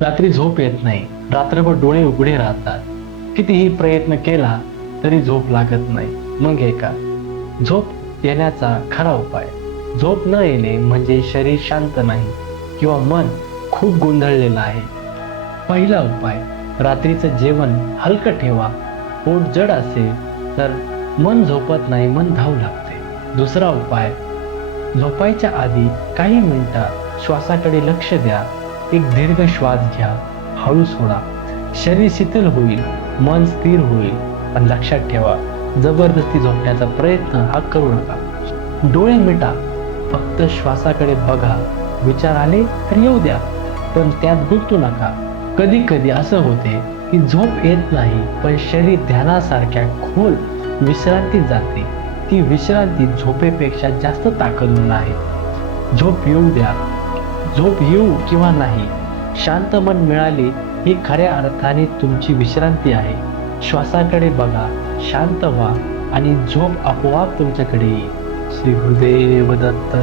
रात्री झोप येत नाही, रात्रभर डोळे उघडे राहतात. कितीही प्रयत्न केला तरी झोप लागत नाही. मग हे का? झोप येण्याचा खरा उपाय. झोप न येणे म्हणजे शरीर शांत नाही किंवा मन खूप गोंधळलेलं आहे. पहिला उपाय, रात्रीचं जेवण हलकं ठेवा. पोट जड असेल तर मन झोपत नाही, मन धावू लागते. दुसरा उपाय, झोपायच्या आधी काही मिनिटात श्वासाकडे लक्ष द्या. एक दीर्घ श्वास घ्या, हळू सोडा. शरीर शिथिल होईल, मन स्थिर होईल. पण लक्षात ठेवा, जबरदस्ती झोपण्याचा प्रयत्न हा करू नका. डोळे मिटा, फक्त श्वासाकडे बघा. विचार आले तर येऊ द्या, पण त्यात गुंतू नका. कधी कधी असं होते की झोप येत नाही, पण शरीर ध्यानासारख्या खोल विश्रांतीत जाते. ती विश्रांती झोपेपेक्षा जास्त ताकदून आहे. झोप येऊ द्या. झोप येऊ किंवा नाही, शांत मन मिळाले ही खऱ्या अर्थाने तुमची विश्रांती आहे. श्वासाकडे बघा, शांत व्हा आणि झोप आपोआप तुमच्याकडे येईल. श्री गुरुदेव दत्त.